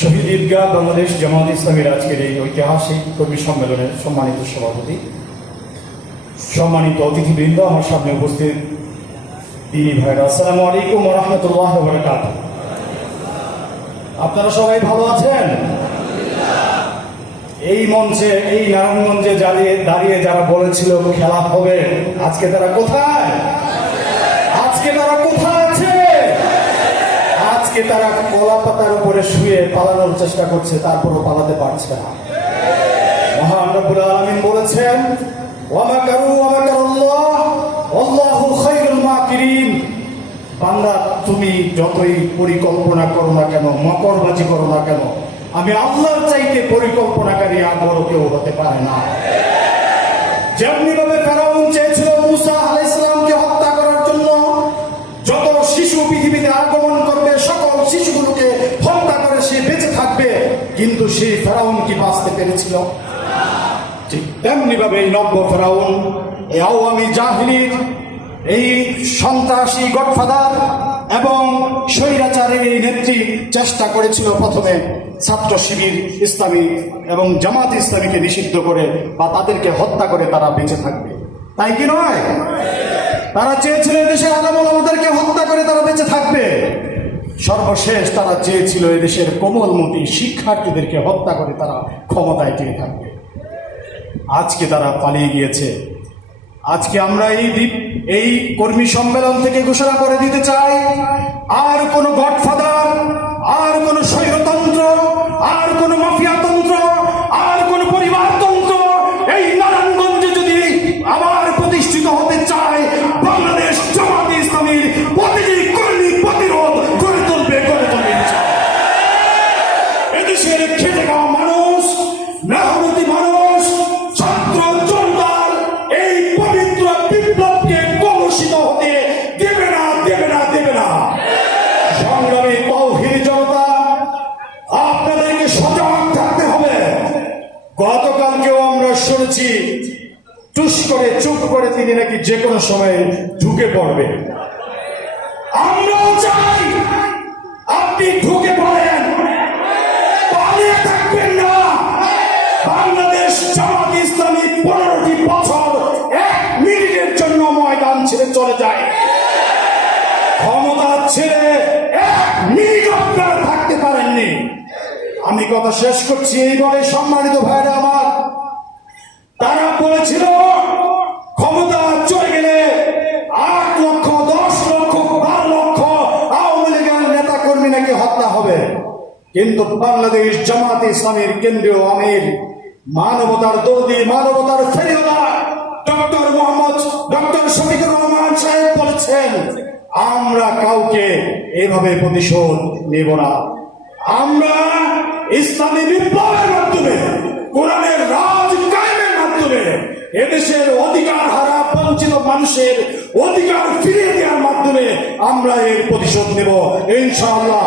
শহীদ ঈদগাহ বাংলাদেশ জামাত ইসলামীর আজকের এই ঐতিহাসিক কর্মী সম্মেলনের সম্মানিত সভাপতি, সম্মানিত অতিথিবৃন্দ, আমার সামনে উপস্থিত দিনী ভাইরা, আসসালামু আলাইকুম ওয়া রাহমাতুল্লাহি ওয়া বারাকাতুহু। আপনারা সবাই ভালো আছেন? এই মঞ্চে, এই নারায়ণগঞ্জে দাঁড়িয়ে যারা বলেছিল খেলা হবে, আজকে তারা কোথায়? আজকে তারা কোথায় আছে? আজকে তারা কলা পাতার উপরে শুয়ে পালানোর চেষ্টা করছে, তারপরও পালাতে পারছে না। মহান রব্বুল আলামিন বলেছেন, ওয়া মাকারু ওয়া মাকারাল্লাহ আল্লাহু খায়রুল মাকিরিন। বান্দা, তুমি যতই পরিকল্পনা করো না কেন, মকরবাজি করো না কেন, আমি আল্লাহর চাইতে পরিকল্পনাকারী আর বড় কেউ হতে পারে না। যেমনি ভাবে ফেরাউন চেয়েছিল মুসা আলাইহিস সালামকে হত্যা করার জন্য, যত শিশু পৃথিবীতে আগমন করবে সকল শিশুগুলোকে হত্যা করে সে বেঁচে থাকবে, কিন্তু সেই ফেরাউন কি বাঁচতে পেরেছিল? ঠিক তেমনি ভাবে এই নব্য ফেরাউন, এই আওয়ামী জাহিলির, এই সন্ত্রাসী গডফাদার এবং স্বৈরাচারের এই নেত্রী চেষ্টা করেছিল প্রথমে ছাত্র শিবির ইসলামী এবং জামাত ইসলামীকে নিষিদ্ধ করে বা তাদেরকে হত্যা করে তারা বেঁচে থাকবে, তাই কি নয়? তারা চেয়েছিল এদেশের আলেম ওলামাদেরকে হত্যা করে তারা বেঁচে থাকবে। সর্বশেষ তারা চেয়েছিল এদেশের কোমলমতি শিক্ষার্থীদেরকে হত্যা করে তারা ক্ষমতায় টিকে থাকবে। আজকে তারা পালিয়ে গিয়েছে। আজকে আমরা এই কর্মী সম্মেলন থেকে ঘোষণা করে দিতে চাই, আর কোন গডফাদার, আর কোন স্বৈরতন্ত্র, আর কোন মাফিয়াতন্ত্র, আর কোন পরিবারতন্ত্র এই নারায়ণগঞ্জে যদি আবার প্রতিষ্ঠিত হতে চায়, বাংলাদেশ জামাত ইসলামীর প্রতিটি কর্মী প্রতিরোধ গড়ে তুলবে। এদেশের খেটে খাওয়া মানুষ, মেহনতি মানুষ, ছাত্র জনতার এই পবিত্র বিপ্লবকে কলুষিত হতে দেবে না, দেবে না, দেবে না। সংগ্রামী তৌহিদি জনতা, আপনাদেরকে সজাগ থাকতে হবে। গতকালকেও আমরা শুনেছি টুস করে চুপ করে তিনি নাকি যে কোনো সময় ঢুকে পড়বে। আমরাও চাই আপনি ঢুকে পড়েন, পালিয়ে থাকবেন না। বাংলাদেশ জামাত ইসলামী 15টি বছর 1 মিনিটের জন্য ময়দান ছেড়ে চলে যায়। ক্ষমতা ছেড়ে 1 মিনিট আপনারা থাকতে পারেননি। আমি কথা শেষ করছি এই বলে, সম্মানিত ভাইরা আমার, তারা বলেছিল ক্ষমতা চলে গেলে 8 লক্ষ, 10 লক্ষ, 12 লক্ষ আওয়ামী লীগের নেতা কর্মী নাকি হত্যা হবে। কিন্তু বাংলাদেশ জামাত ইসলামীর কেন্দ্রীয় আমির, মানবতার দর্দি, মানবতার ফেরিওয়ালা ডক্টর শফিকুর রহমান সাহেব বলেছেন, আমরা কাউকে এভাবে প্রতিশোধ নেব না। আমরা ইসলামী বিপ্লবের মাধ্যমে, কোরআনের রাজ কায়েমের মাধ্যমে এদেশের অধিকার হারা বঞ্চিত মানুষের অধিকার ফিরিয়ে দেওয়ার মাধ্যমে আমরা এর প্রতিশোধ নেব ইনশাআল্লাহ।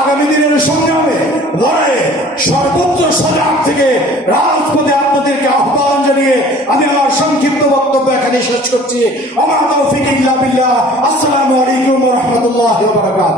আগামী দিনের সংগ্রামে, লড়াইয়ে সর্বত্র সজাগ থেকে রাজপথে আপনাদেরকে আহ্বান জানিয়ে আমি আমার সংক্ষিপ্ত বক্তব্য এখানে শেষ করছি। আমার তৌফিক ইল্লা বিল্লাহ। আসসালামু আলাইকুম ওয়া রাহমাতুল্লাহি ওয়া বারাকাতুহু।